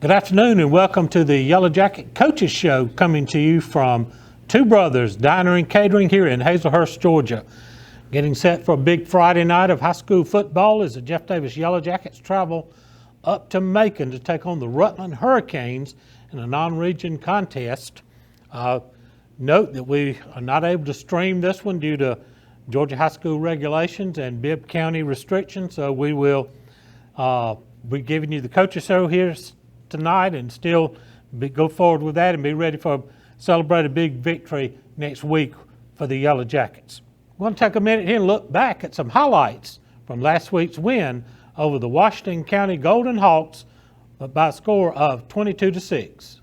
Good afternoon and welcome to the Yellow Jacket Coaches Show, coming to you from Two Brothers Diner and Catering here in Hazelhurst, Georgia. Getting set for a big Friday night of high school football as the Jeff Davis Yellow Jackets travel up to Macon to take on the Rutland Hurricanes in a non-region contest. Note that we are not able to stream this one due to Georgia high school regulations and Bibb County restrictions, so we will be giving you the Coaches Show here tonight and still go forward with that and be ready for celebrate a big victory next week for the Yellow Jackets. We're going to take a minute here and look back at some highlights from last week's win over the Washington County Golden Hawks by a score of 22-6.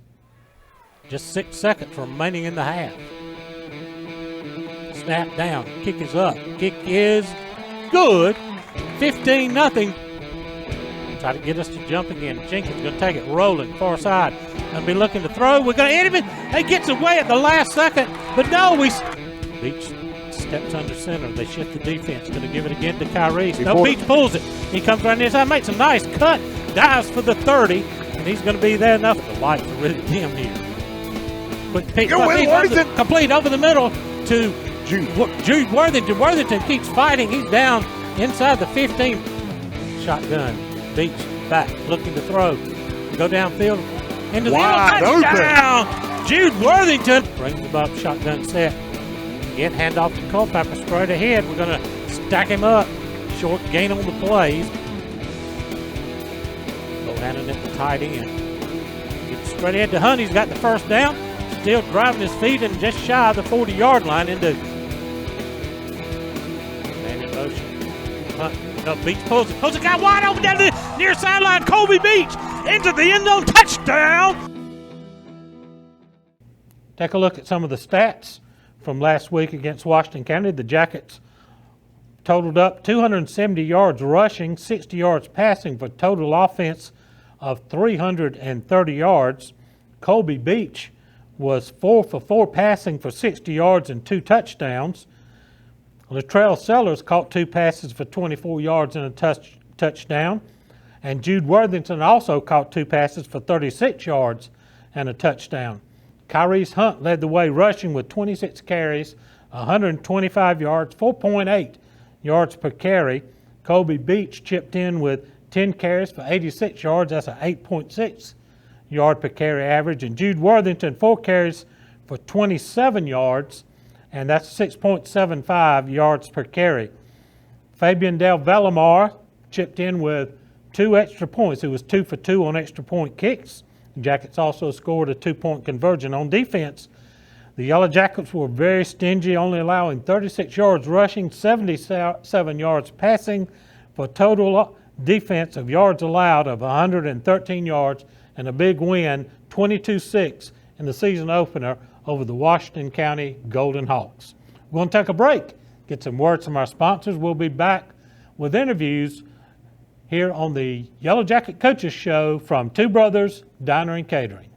Just 6 seconds remaining in the half. Snap down, kick is up, kick is good, 15-0. Try to get us to jump again. Jenkins going to take it rolling, far side. Going to be looking to throw. We're going to hit him. He gets away at the last second, but no, Beach steps under center. They shift the defense. Going to give it again to Kyrie. No, Beach pulls it. He comes right inside, makes a nice cut, dives for the 30, and he's going to be there enough. The lights are really dim here. Quick pick. Complete over the middle to Jude Worthington. Worthington keeps fighting. He's down inside the 15. Shotgun. Beach back, looking to throw. Go downfield into the touchdown. Jude Worthington brings him up, shotgun set. Again, handoff to Culpepper, straight ahead. We're going to stack him up. Short gain on the plays. Bohannon at the tight end. Gets straight ahead to Hunt. He's got the first down. Still driving his feet and just shy of the 40-yard line into man in motion. Hunt. No, Beach pulls it. Pulls a guy wide open down the near sideline. Colby Beach into the end zone. Touchdown. Take a look at some of the stats from last week against Washington County. The Jackets totaled up 270 yards rushing, 60 yards passing for total offense of 330 yards. Colby Beach was 4 for 4 passing for 60 yards and 2 touchdowns. Latrell Sellers caught 2 passes for 24 yards and a touchdown. And Jude Worthington also caught 2 passes for 36 yards and a touchdown. Kyrie Hunt led the way rushing with 26 carries, 125 yards, 4.8 yards per carry. Colby Beach chipped in with 10 carries for 86 yards. That's an 8.6 yard per carry average. And Jude Worthington, 4 carries for 27 yards. And that's 6.75 yards per carry. Fabian Del Velamar chipped in with 2 extra points. He was 2 for 2 on extra point kicks. The Jackets also scored a 2-point conversion on defense. The Yellow Jackets were very stingy, only allowing 36 yards rushing, 77 yards passing, for a total defense of yards allowed of 113 yards, and a big win, 22-6 in the season opener over the Washington County Golden Hawks. We're going to take a break, get some words from our sponsors. We'll be back with interviews here on the Yellow Jacket Coaches Show from Two Brothers Diner and Catering.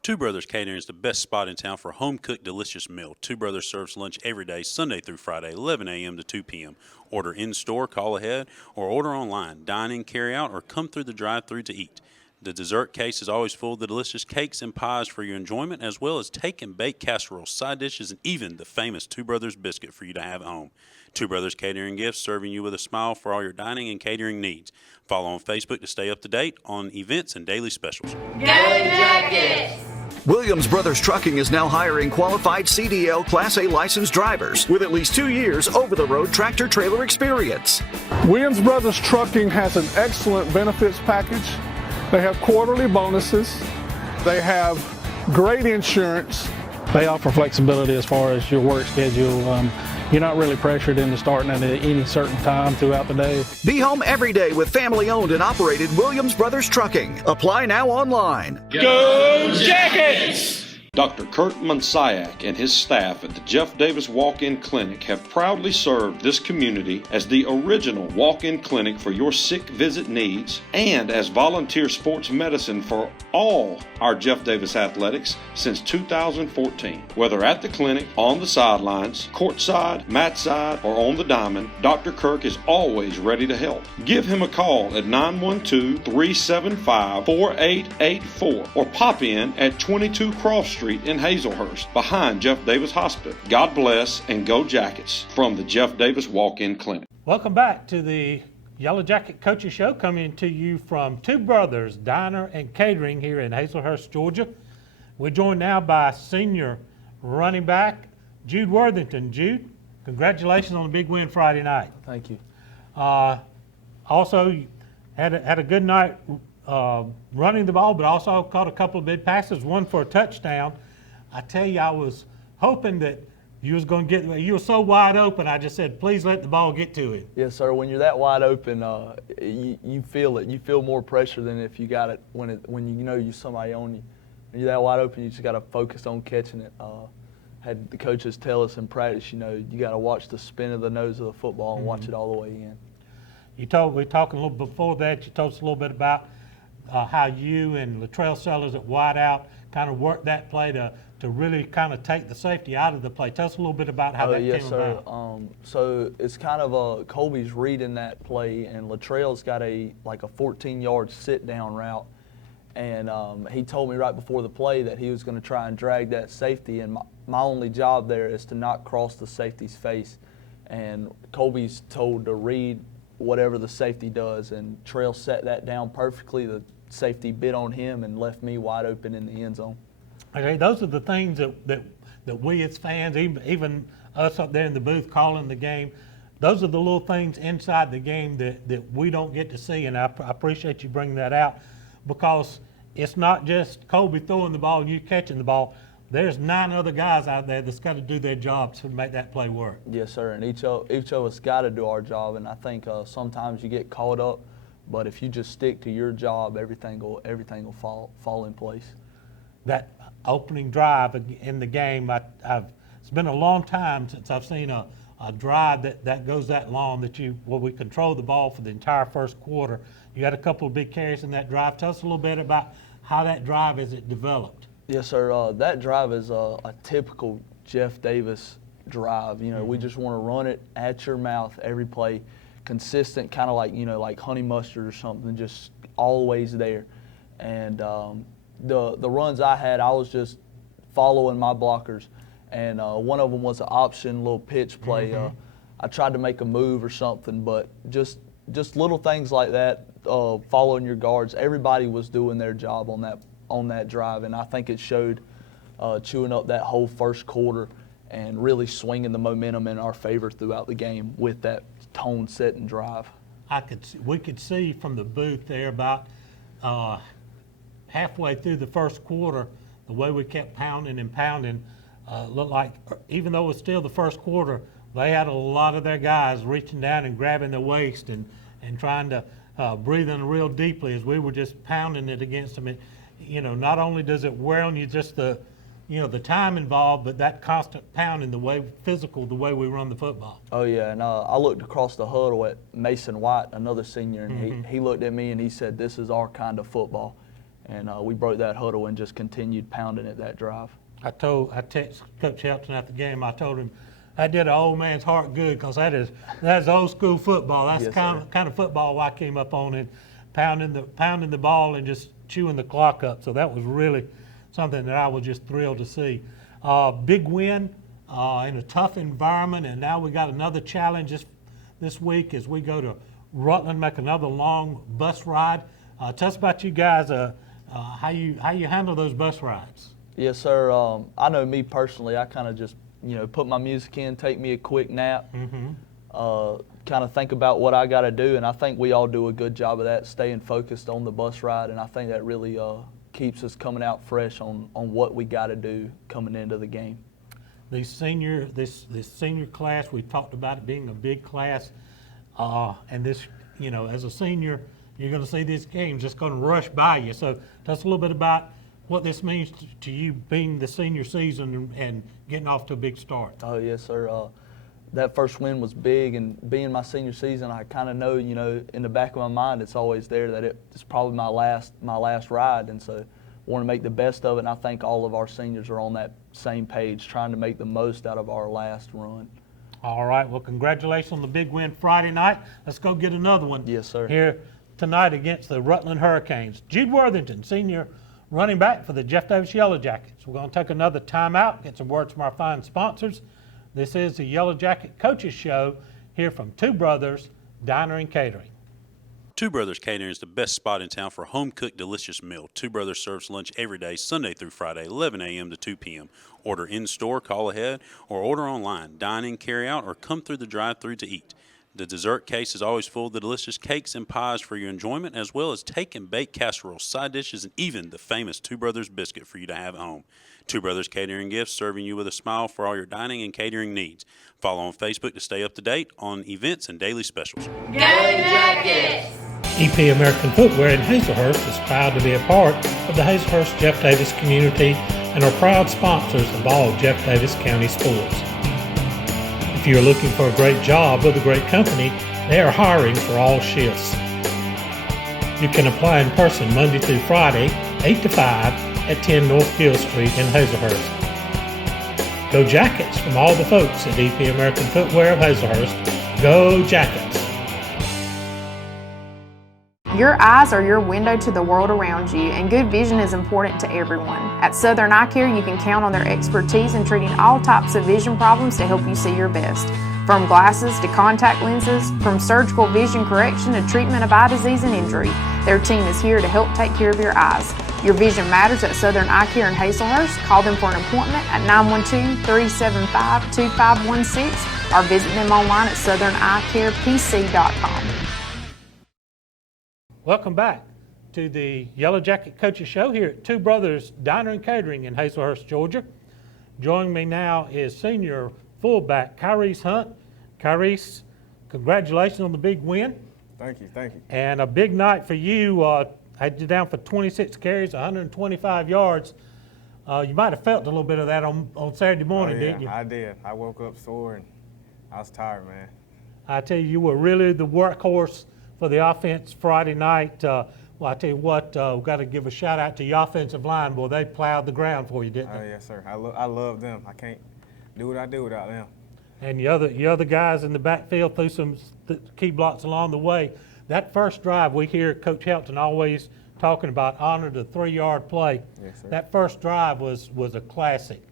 Two Brothers Catering is the best spot in town for a home-cooked, delicious meal. Two Brothers serves lunch every day, Sunday through Friday, 11 a.m. to 2 p.m. Order in-store, call ahead, or order online. Dine in, carry out, or come through the drive-thru to eat. The dessert case is always full of the delicious cakes and pies for your enjoyment, as well as take and bake casseroles, side dishes, and even the famous Two Brothers biscuit for you to have at home. Two Brothers Catering Gifts, serving you with a smile for all your dining and catering needs. Follow on Facebook to stay up to date on events and daily specials. Go Jackets! Williams Brothers Trucking is now hiring qualified CDL Class A licensed drivers with at least 2 years over-the-road tractor-trailer experience. Williams Brothers Trucking has an excellent benefits package. They have quarterly bonuses. They have great insurance. They offer flexibility as far as your work schedule. You're not really pressured into starting at any certain time throughout the day. Be home every day with family-owned and operated Williams Brothers Trucking. Apply now online. Go Jackets! Dr. Kurt Monsiak and his staff at the Jeff Davis Walk-In Clinic have proudly served this community as the original walk-in clinic for your sick visit needs and as volunteer sports medicine for all our Jeff Davis athletics since 2014. Whether at the clinic, on the sidelines, courtside, mat side, or on the diamond, Dr. Kirk is always ready to help. Give him a call at 912-375-4884 or pop in at 22 Cross Street in Hazelhurst behind Jeff Davis Hospital. God bless and go Jackets from the Jeff Davis Walk-In Clinic. Welcome back to the Yellow Jacket Coaches Show, coming to you from Two Brothers Diner and Catering here in Hazelhurst, Georgia. We're joined now by senior running back Jude Worthington. Jude, congratulations on a big win Friday night. Thank you. Also, had a good night running the ball, but also caught a couple of big passes, one for a touchdown. I tell you, I was hoping that you was going to you were so wide open, I just said, please let the ball get to it. Yes, sir. When you're that wide open, you feel it. You feel more pressure than if you got it when you know you somebody on you. When you're that wide open, you just got to focus on catching it. Had the coaches tell us in practice, you got to watch the spin of the nose of the football and watch it all the way in. We talked a little before that. You told us a little bit about how you and Latrell Sellers at wideout kind of worked that play to really kind of take the safety out of the play. Tell us a little bit about how that came about. So it's kind of Colby's reading that play, and Latrell's got a 14-yard sit-down route. And he told me right before the play that he was going to try and drag that safety, and my only job there is to not cross the safety's face. And Colby's told to read whatever the safety does, and Trail set that down perfectly. The safety bit on him and left me wide open in the end zone. Okay, those are the things that we as fans, even us up there in the booth calling the game, those are the little things inside the game that we don't get to see, and I appreciate you bringing that out, because it's not just Colby throwing the ball and you catching the ball. There's 9 other guys out there that's got to do their jobs to make that play work. Yes, sir, and each of us got to do our job, and I think sometimes you get caught up, but if you just stick to your job, everything will fall in place. That opening drive in the game, it's been a long time since I've seen a drive that goes that long where we control the ball for the entire first quarter. You had a couple of big carries in that drive. Tell us a little bit about how that drive is developed. Yes, sir. That drive is a typical Jeff Davis drive. We just want to run it at your mouth every play, consistent, kind of like honey mustard or something, just always there. And the runs I had, I was just following my blockers, and one of them was an option little pitch play. I tried to make a move or something, but just little things like that, following your guards. Everybody was doing their job on that drive, and I think it showed chewing up that whole first quarter and really swinging the momentum in our favor throughout the game with that tone-setting drive. We could see from the booth there about halfway through the first quarter, the way we kept pounding and pounding, looked like even though it was still the first quarter, they had a lot of their guys reaching down and grabbing their waist and trying to breathe in real deeply as we were just pounding it against them. Not only does it wear on you just the time involved, but that constant pounding, the way we run the football. Oh yeah, and I looked across the huddle at Mason White, another senior, and he looked at me and he said, "This is our kind of football." And we broke that huddle and just continued pounding at that drive. I texted Coach Helton after the game. I told him that did an old man's heart good, because that's old school football. That's yes, kind of football I came up on, and pounding the ball and just chewing the clock up. So that was really something that I was just thrilled to see. Big win in a tough environment, and now we got another challenge this week as we go to Rutland, make another long bus ride. Tell us about you guys, how you handle those bus rides. Yes, sir. I know me personally, I kind of just put my music in, take me a quick nap, kind of think about what I got to do, and I think we all do a good job of that, staying focused on the bus ride, and I think that really keeps us coming out fresh on what we got to do coming into the game. This senior class, we talked about it being a big class, and this, as a senior, you're going to see this game just going to rush by you. So tell us a little bit about what this means to you being the senior season and getting off to a big start. Oh yes, sir. That first win was big, and being my senior season, I kind of know, in the back of my mind, it's always there that it's probably my last ride, and so want to make the best of it. And I think all of our seniors are on that same page, trying to make the most out of our last run. All right, well, congratulations on the big win Friday night. Let's go get another one. Yes, sir. Here tonight against the Rutland Hurricanes. Jude Worthington, senior running back for the Jeff Davis Yellow Jackets. We're going to take another timeout, get some words from our fine sponsors. This is the Yellow Jacket Coaches Show here from Two Brothers Diner and Catering. Two Brothers Catering is the best spot in town for a home-cooked, delicious meal. Two Brothers serves lunch every day, Sunday through Friday, 11 a.m. to 2 p.m. Order in-store, call ahead, or order online. Dine in, carry out, or come through the drive-thru to eat. The dessert case is always full of the delicious cakes and pies for your enjoyment, as well as take and bake casseroles, side dishes, and even the famous Two Brothers biscuit for you to have at home. Two Brothers Catering Gifts, serving you with a smile for all your dining and catering needs. Follow on Facebook to stay up to date on events and daily specials. Go Jackets! EP American Footwear in Hazelhurst is proud to be a part of the Hazelhurst Jeff Davis community and are proud sponsors of all Jeff Davis County sports. If you're looking for a great job with a great company, they are hiring for all shifts. You can apply in person Monday through Friday, 8 to 5 at 10 North Hill Street in Hazelhurst. Go Jackets from all the folks at EP American Footwear of Hazelhurst. Go Jackets! Your eyes are your window to the world around you, and good vision is important to everyone. At Southern Eye Care, you can count on their expertise in treating all types of vision problems to help you see your best. From glasses to contact lenses, from surgical vision correction to treatment of eye disease and injury, their team is here to help take care of your eyes. Your vision matters at Southern Eye Care in Hazelhurst. Call them for an appointment at 912-375-2516 or visit them online at southerneyecarepc.com. Welcome back to the Yellow Jacket Coaches Show here at Two Brothers Diner and Catering in Hazelhurst, Georgia. Joining me now is senior fullback Kyrese Hunt. Kyrese, congratulations on the big win. Thank you, thank you. And a big night for you. Had you down for 26 carries, 125 yards. You might have felt a little bit of that on Saturday morning, didn't you? I did. I woke up sore and I was tired, man. I tell you, you were really the workhorse for the offense Friday night. Well, I tell you what, we've got to give a shout out to your offensive line. Boy, they plowed the ground for you, didn't they? Yes, sir. I love them. I can't do what I do without them. And your other guys in the backfield threw some key blocks along the way. That first drive, we hear Coach Helton always talking about honor the 3-yard play. Yes, sir. That first drive was a classic.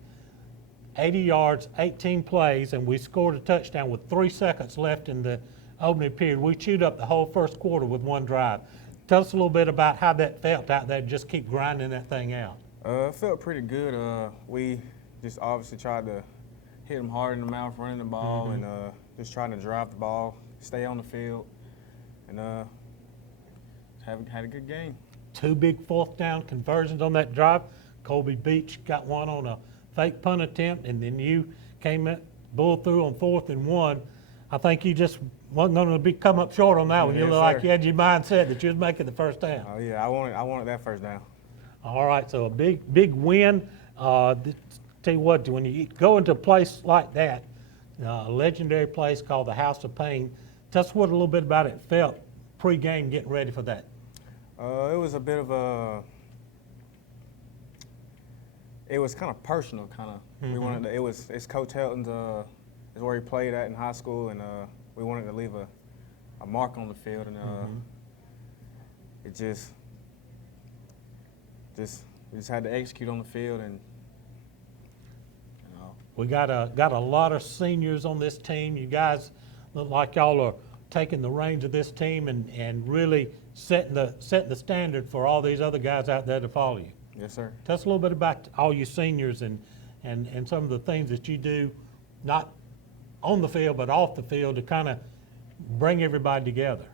80 yards, 18 plays, and we scored a touchdown with 3 seconds left in the opening period. We chewed up the whole first quarter with one drive. Tell us a little bit about how that felt out there, just keep grinding that thing out. It felt pretty good. We just obviously tried to hit them hard in the mouth running the ball, and just trying to drive the ball, stay on the field, and had a good game. 2 big 4th down conversions on that drive. Colby Beach got one on a fake punt attempt, and then you came in, bull through on 4th and 1. I think you just wasn't going to come up short on that one. You Yes, look like sir. you had your mindset that you was making the first down. Oh yeah, I wanted that first down. All right, so a big win. Tell you what, when you go into a place like that, a legendary place called the House of Pain, tell us what a little bit about it felt pre-game getting ready for that. It was a bit of a. It was kind of personal, kind of. We wanted to, it's Coach Helton's is where he played at in high school, and we wanted to leave a mark on the field, and it just we just had to execute on the field, and we got a lot of seniors on this team. You guys look like y'all are taking the reins of this team and really setting the standard for all these other guys out there to follow you. Yes, sir. Tell us a little bit about all you seniors and some of the things that you do, not on the field but off the field, to kind of bring everybody together.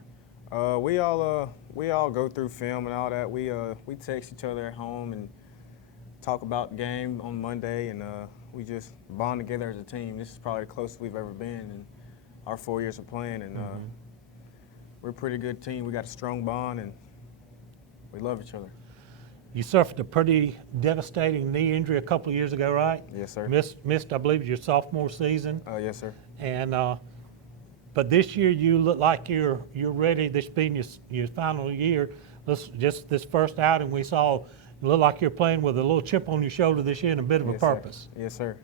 We all go through film and all that. We text each other at home and talk about the game on Monday, and we just bond together as a team. This is probably the closest we've ever been in our 4 years of playing, and we're a pretty good team. We got a strong bond, and we love each other. You suffered a pretty devastating knee injury a couple of years ago, right? Yes, sir. Missed, I believe, your sophomore season. Yes, sir. And but this year you look like you're ready. This being your final year. Just this first outing we saw, you look like you're playing with a little chip on your shoulder this year and a bit of a Yes, sir. purpose. Yes, sir.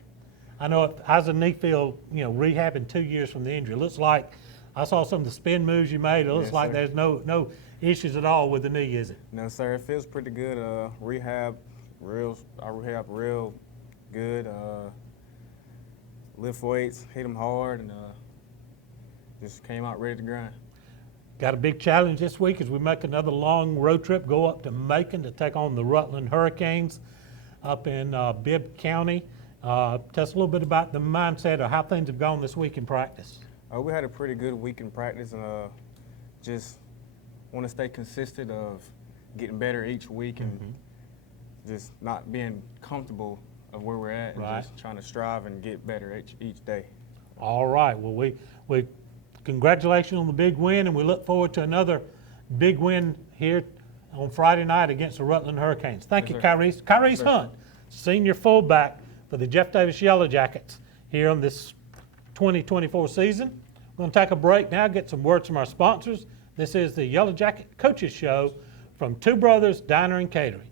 I know. How's the knee feel? Rehabbing 2 years from the injury. It looks like I saw some of the spin moves you made. It looks Yes, like sir. there's no issues at all with the knee, is it? No, sir. It feels pretty good. I rehab real good. Lift weights, hit them hard, and just came out ready to grind. Got a big challenge this week as we make another long road trip, go up to Macon to take on the Rutland Hurricanes up in Bibb County. Tell us a little bit about the mindset of how things have gone this week in practice. We had a pretty good week in practice, and just want to stay consistent of getting better each week and just not being comfortable of where we're at and Right. just trying to strive and get better each day. All right. Well, we congratulations on the big win, and we look forward to another big win here on Friday night against the Rutland Hurricanes. Thank you, sir. Kyrese. Kyrese Hunt, senior fullback for the Jeff Davis Yellow Jackets here on this 2024 season. We're going to take a break now, get some words from our sponsors. This is the Yellow Jacket Coaches Show from Two Brothers Diner and Catering.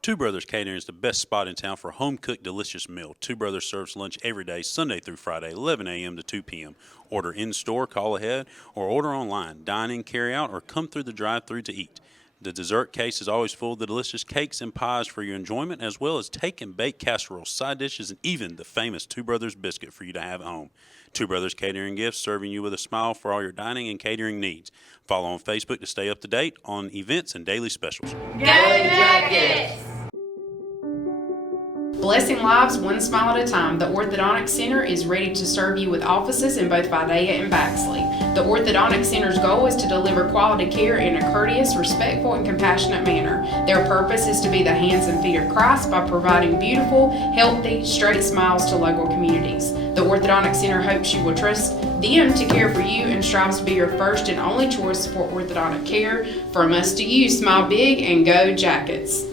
Two Brothers Catering is the best spot in town for a home-cooked, delicious meal. Two Brothers serves lunch every day, Sunday through Friday, 11 a.m. to 2 p.m. Order in-store, call ahead, or order online. Dine in, carry out, or come through the drive-thru to eat. The dessert case is always full of the delicious cakes and pies for your enjoyment, as well as take and bake casseroles, side dishes, and even the famous Two Brothers biscuit for you to have at home. Two Brothers Catering Gifts, serving you with a smile for all your dining and catering needs. Follow on Facebook to stay up to date on events and daily specials. Go Jackets! Blessing lives one smile at a time, the Orthodontic Center is ready to serve you with offices in both Vidalia and Baxley. The Orthodontic Center's goal is to deliver quality care in a courteous, respectful, and compassionate manner. Their purpose is to be the hands and feet of Christ by providing beautiful, healthy, straight smiles to local communities. The Orthodontic Center hopes you will trust them to care for you and strives to be your first and only choice for orthodontic care. From us to you, smile big and go Jackets.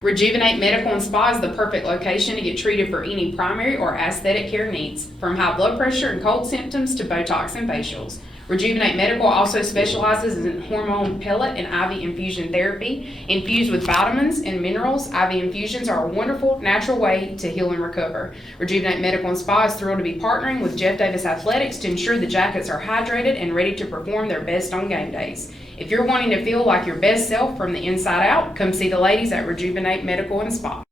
Rejuvenate Medical and Spa is the perfect location to get treated for any primary or aesthetic care needs, from high blood pressure and cold symptoms to Botox and facials. Rejuvenate Medical also specializes in hormone pellet and IV infusion therapy. Infused with vitamins and minerals, IV infusions are a wonderful, natural way to heal and recover. Rejuvenate Medical and Spa is thrilled to be partnering with Jeff Davis Athletics to ensure the Jackets are hydrated and ready to perform their best on game days. If you're wanting to feel like your best self from the inside out, come see the ladies at Rejuvenate Medical and Spa.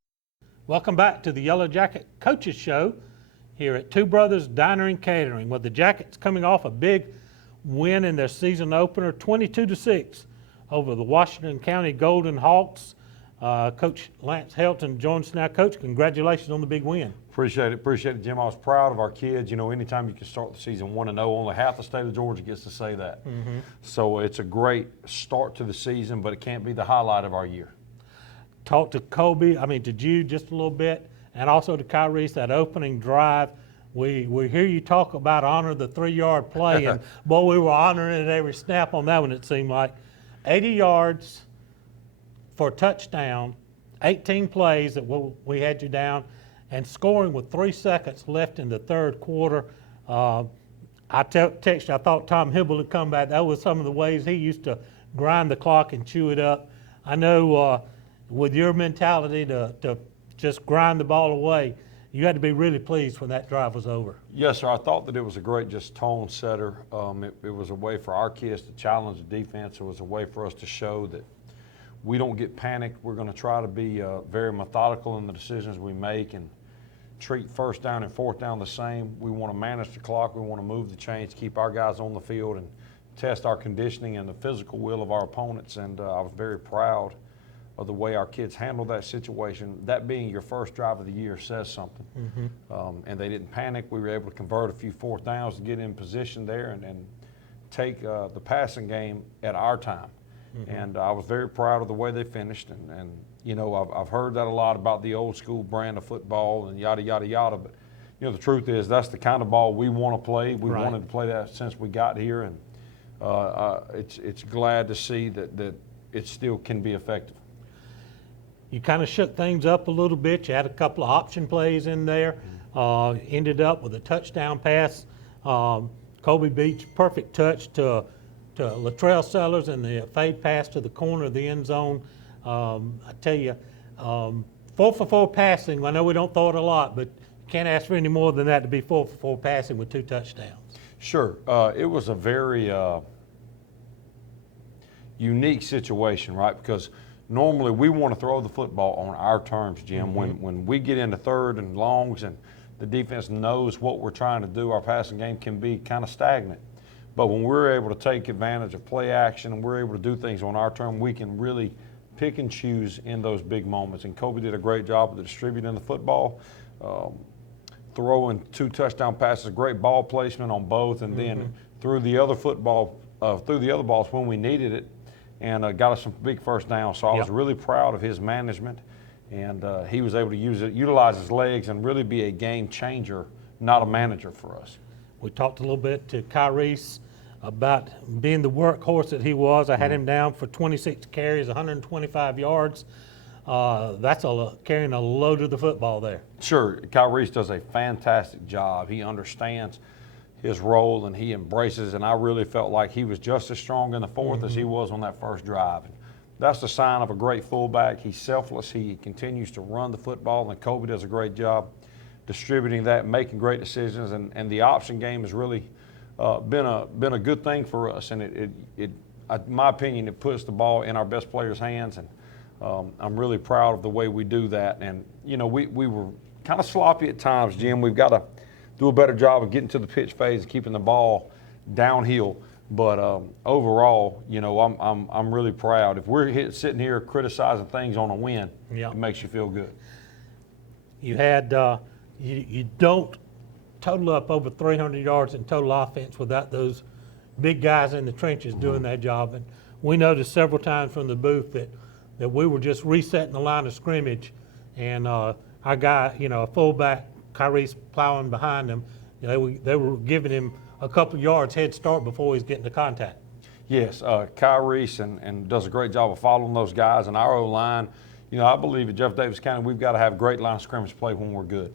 Welcome back to the Yellow Jacket Coaches Show here at Two Brothers Diner and Catering, with the Jackets coming off a big win in their season opener, 22-6 over the Washington County Golden Hawks. Coach Lance Helton joins us now. Coach, congratulations on the big win. Appreciate it, Jim. I was proud of our kids. You know, anytime you can start the season 1-0, only half the state of Georgia gets to say that. So it's a great start to the season, but it can't be the highlight of our year. Talk to to Jude just a little bit, and also to Kyrese, that opening drive. We hear you talk about honor the 3-yard play, and boy, we were honoring it every snap on that one, it seemed like. 80 yards for a touchdown, 18 plays that we had you down, and scoring with 3 seconds left in the third quarter. I text you, I thought Tom Hibble would come back. That was some of the ways he used to grind the clock and chew it up. I know with your mentality to just grind the ball away, you had to be really pleased when that drive was over. Yes, sir. I thought that it was a great just tone setter. It was a way for our kids to challenge the defense. It was a way for us to show that we don't get panicked. We're going to try to be very methodical in the decisions we make and treat first down and fourth down the same. We want to manage the clock. We want to move the chains, keep our guys on the field, and test our conditioning and the physical will of our opponents. And I was very proud of the way our kids handled that situation. That being your first drive of the year says something. And they didn't panic. We were able to convert a few fourth downs to get in position there and take the passing game at our time. And I was very proud of the way they finished. And you know, I've heard that a lot about the old school brand of football and yada, yada, yada. But, you know, the truth is that's the kind of ball we want to play. We wanted to play that since we got here. And it's glad to see that it still can be effective. You kind of shook things up a little bit. You had a couple of option plays in there. Ended up with a touchdown pass. Kobe Beach, perfect touch to Latrell Sellers, and the fade pass to the corner of the end zone. I tell you, 4 for 4 passing. I know we don't throw it a lot, but you can't ask for any more than that to be 4 for 4 passing with 2 touchdowns. Sure. It was a very unique situation, right? Because normally we want to throw the football on our terms, Jim. When we get into third and longs and the defense knows what we're trying to do, our passing game can be kind of stagnant. But when we're able to take advantage of play action and we're able to do things on our term, we can really pick and choose in those big moments. And Kobe did a great job of distributing the football, throwing 2 touchdown passes, great ball placement on both, and then threw the other balls when we needed it, and got us some big first downs. So I was really proud of his management, and he was able to utilize his legs and really be a game changer, not a manager for us. We talked a little bit to Kyrese about being the workhorse that he was. I had him down for 26 carries, 125 yards. That's carrying a load of the football there. Sure, Kyrese does a fantastic job. He understands his role and he embraces, and I really felt like he was just as strong in the fourth as he was on that first drive. And that's the sign of a great fullback. He's selfless. He continues to run the football, and Kobe does a great job distributing that, making great decisions, and the option game has really been a good thing for us. And in my opinion, it puts the ball in our best players' hands, and I'm really proud of the way we do that. And you know, we were kind of sloppy at times, Jim. We've got to do a better job of getting to the pitch phase and keeping the ball downhill. But overall, you know, I'm really proud. If we're sitting here criticizing things on a win, it makes you feel good. You had you don't total up over 300 yards in total offense without those big guys in the trenches doing that job. And we noticed several times from the booth that we were just resetting the line of scrimmage, and our guy, you know, a fullback, Kyrese, plowing behind him, they were giving him a couple yards head start before he's getting to contact. Yes, Kyrese and does a great job of following those guys, and our O-line. You know, I believe at Jeff Davis County we've got to have great line of scrimmage play when we're good.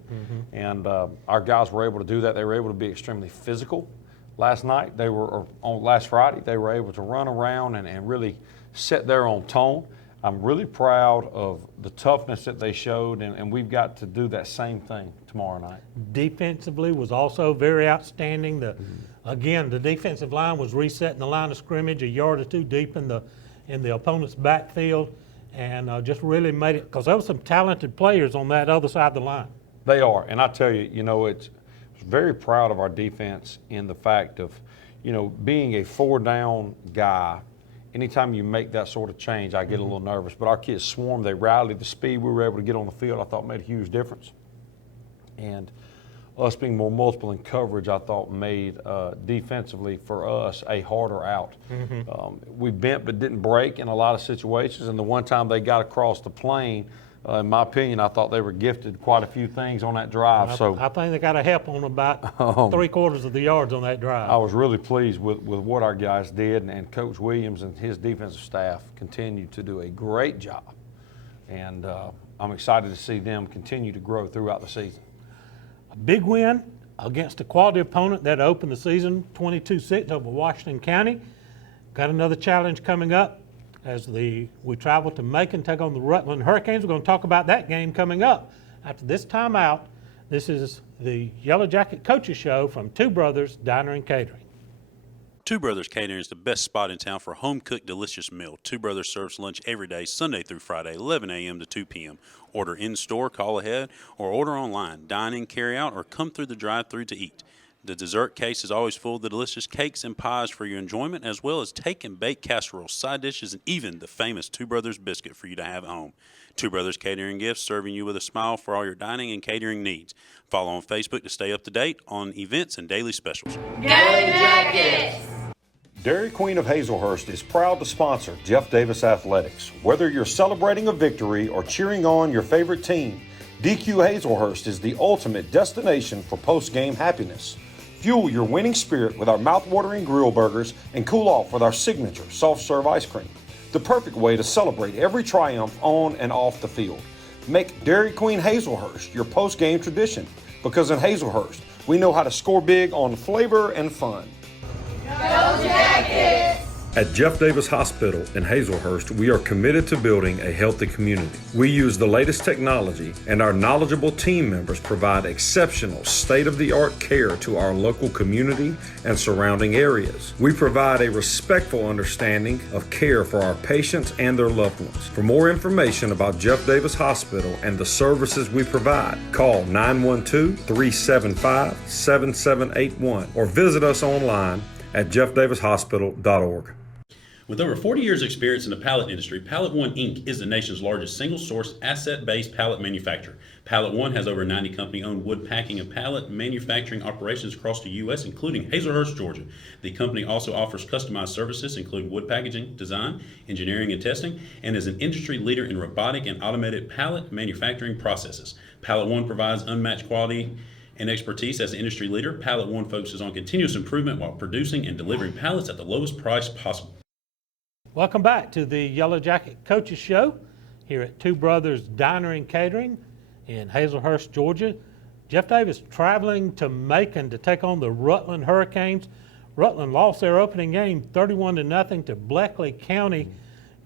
And our guys were able to do that. They were able to be extremely physical last night. On last Friday, they were able to run around and really set their own tone. I'm really proud of the toughness that they showed, and we've got to do that same thing tomorrow night. Defensively was also very outstanding. Again, the defensive line was resetting the line of scrimmage a yard or two deep in the opponent's backfield, and just really made it, because there were some talented players on that other side of the line. They are, and I tell you, you know, it's very proud of our defense in the fact of, you know, being a 4-down guy. Anytime you make that sort of change, I get a little nervous. But our kids swarmed. They rallied. The speed we were able to get on the field, I thought, made a huge difference. And us being more multiple in coverage, I thought, made defensively for us a harder out. We bent but didn't break in a lot of situations. And the one time they got across the plane, in my opinion, I thought they were gifted quite a few things on that drive. I think they got a help on about 3/4 of the yards on that drive. I was really pleased with what our guys did, and Coach Williams and his defensive staff continued to do a great job. And I'm excited to see them continue to grow throughout the season. A big win against a quality opponent that opened the season 22-6 over Washington County. Got another challenge coming up as we travel to Macon, take on the Rutland Hurricanes. We're going to talk about that game coming up. After this timeout, this is the Yellow Jacket Coaches Show from Two Brothers Diner and Catering. Two Brothers Catering is the best spot in town for a home-cooked, delicious meal. Two Brothers serves lunch every day, Sunday through Friday, 11 a.m. to 2 p.m. Order in-store, call ahead, or order online. Dine in, carry out, or come through the drive-thru to eat. The dessert case is always full of the delicious cakes and pies for your enjoyment, as well as take and bake casseroles, side dishes, and even the famous Two Brothers biscuit for you to have at home. Two Brothers Catering Gifts, serving you with a smile for all your dining and catering needs. Follow on Facebook to stay up to date on events and daily specials. Go Jackets! Dairy Queen of Hazelhurst is proud to sponsor Jeff Davis Athletics. Whether you're celebrating a victory or cheering on your favorite team, DQ Hazelhurst is the ultimate destination for post-game happiness. Fuel your winning spirit with our mouth-watering grill burgers and cool off with our signature soft-serve ice cream. the perfect way to celebrate every triumph on and off the field. Make Dairy Queen Hazelhurst your post-game tradition, because in Hazelhurst, we know how to score big on flavor and fun. Go Jackets! At Jeff Davis Hospital in Hazelhurst, we are committed to building a healthy community. We use the latest technology, and our knowledgeable team members provide exceptional state-of-the-art care to our local community and surrounding areas. We provide a respectful understanding of care for our patients and their loved ones. For more information about Jeff Davis Hospital and the services we provide, call 912-375-7781 or visit us online at jeffdavishospital.org. With over 40 years' experience in the pallet industry, Pallet One Inc. is the nation's largest single-source, asset-based pallet manufacturer. Pallet One has over 90 company-owned wood packing and pallet manufacturing operations across the U.S., including Hazelhurst, Georgia. The company also offers customized services, including wood packaging, design, engineering, and testing, and is an industry leader in robotic and automated pallet manufacturing processes. Pallet One provides unmatched quality and expertise as an industry leader. Pallet One focuses on continuous improvement while producing and delivering pallets at the lowest price possible. Welcome back to the Yellow Jacket Coaches Show here at Two Brothers Diner and Catering in Hazelhurst, Georgia. Jeff Davis traveling to Macon to take on the Rutland Hurricanes. Rutland lost their opening game 31-0 to Bleckley County.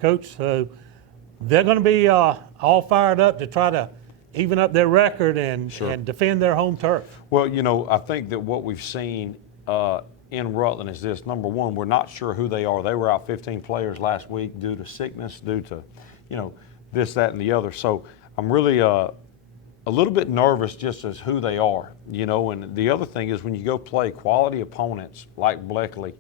Coach, so they're going to be all fired up to try to even up their record and defend their home turf. Well, you know, I think that what we've seen in Rutland is this. Number one, we're not sure who they are. They were out 15 players last week due to sickness, due to, you know, this, that, and the other. So I'm really a little bit nervous just as who they are, you know. And the other thing is when you go play quality opponents like Bleckley,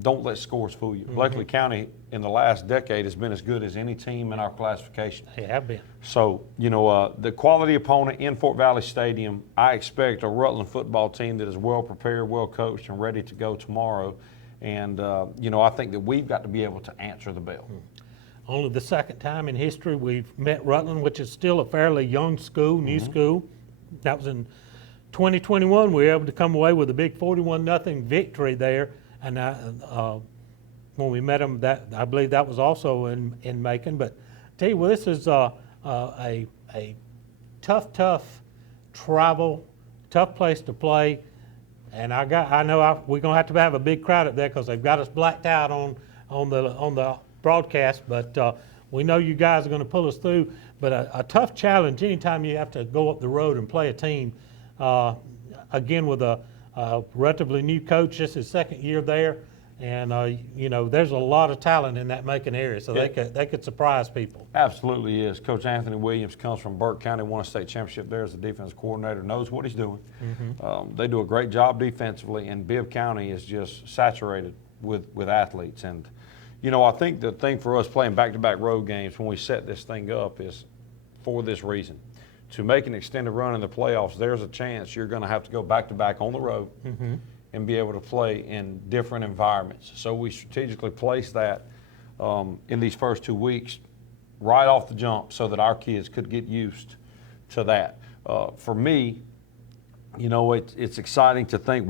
don't let scores fool you. Bleckley County in the last decade has been as good as any team in our classification. They have been. So, you know, the quality opponent in Fort Valley Stadium, I expect a Rutland football team that is well prepared, well coached, and ready to go tomorrow. And, you know, I think that we've got to be able to answer the bell. Only the second time in history we've met Rutland, which is still a fairly young school, new school. That was in 2021. We were able to come away with a big 41-0 victory there. And when we met them, that I believe that was also in Macon. But I tell you, well, this is a tough travel, tough place to play. And I know we're gonna have to have a big crowd up there because they've got us blacked out on the broadcast. But we know you guys are going to pull us through. But a tough challenge anytime you have to go up the road and play a team. Again, with a relatively new coach, this is his second year there, and you know, there's a lot of talent in that Macon area, so they could surprise people. Absolutely is. Coach Anthony Williams comes from Burke County, won a state championship there as the defense coordinator, knows what he's doing. They do a great job defensively, and Bibb County is just saturated with athletes. And you know, I think the thing for us playing back-to-back road games when we set this thing up is for this reason. To make an extended run in the playoffs, there's a chance you're going to have to go back-to-back on the road and be able to play in different environments. So we strategically placed that in these first 2 weeks right off the jump so that our kids could get used to that. For me, you know, it's exciting to think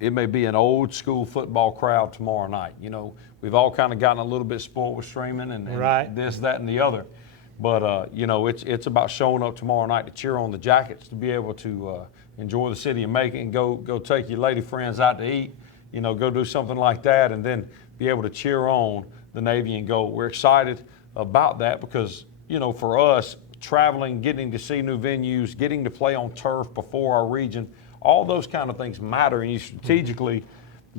it may be an old school football crowd tomorrow night. You know, we've all kind of gotten a little bit spoiled with streaming and this, that, and the other. But, you know, it's about showing up tomorrow night to cheer on the Jackets, to be able to enjoy the city and Macon and go take your lady friends out to eat, you know, go do something like that, and then be able to cheer on the Navy and Gold. We're excited about that because, you know, for us, traveling, getting to see new venues, getting to play on turf before our region, all those kind of things matter, and you strategically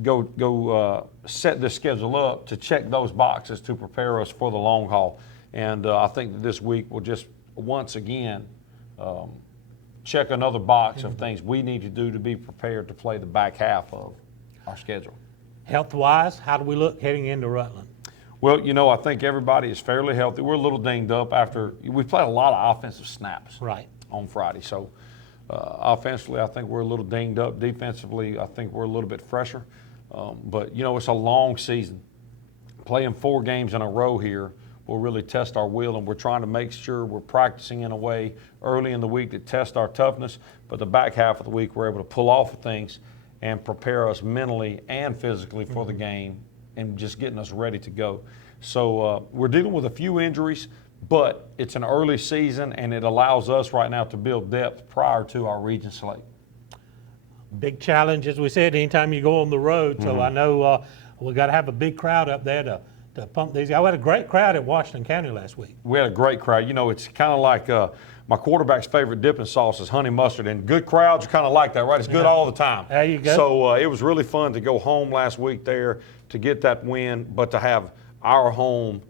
go set this schedule up to check those boxes to prepare us for the long haul. And I think that this week we'll just once again check another box of things we need to do to be prepared to play the back half of our schedule. Health-wise, how do we look heading into Rutland? Well, you know, I think everybody is fairly healthy. We're a little dinged up after we played a lot of offensive snaps on Friday. So offensively, I think we're a little dinged up. Defensively, I think we're a little bit fresher. But, you know, it's a long season. Playing 4 games in a row here will really test our will, and we're trying to make sure we're practicing in a way early in the week to test our toughness, but the back half of the week we're able to pull off of things and prepare us mentally and physically for the game and just getting us ready to go. So we're dealing with a few injuries, but it's an early season, and it allows us right now to build depth prior to our region slate. Big challenge, as we said, anytime you go on the road. So I know we got to have a big crowd up there to pump these. I had a great crowd at Washington County last week. We had a great crowd. You know, it's kind of like my quarterback's favorite dipping sauce is honey mustard, and good crowds are kind of like that, right? It's good all the time. There you go. So it was really fun to go home last week there to get that win, but to have our home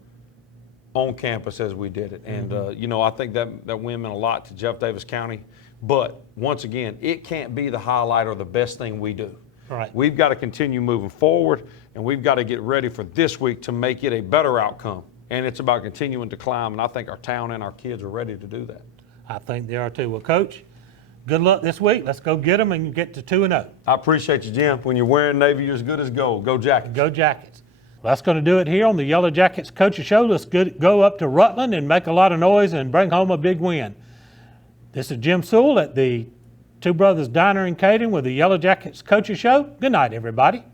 on campus as we did it. And, you know, I think that win meant a lot to Jeff Davis County. But once again, it can't be the highlight or the best thing we do. Right. We've got to continue moving forward, and we've got to get ready for this week to make it a better outcome. And it's about continuing to climb, and I think our town and our kids are ready to do that. I think they are too. Well, Coach, good luck this week. Let's go get them and get to 2-0. I appreciate you, Jim. When you're wearing Navy, you're as good as gold. Go Jackets. Go Jackets. Well, that's going to do it here on the Yellow Jackets Coaches Show. Let's go up to Rutland and make a lot of noise and bring home a big win. This is Jim Sewell at the Two Brothers Diner and Catering with the Yellow Jackets Coaches Show. Good night, everybody.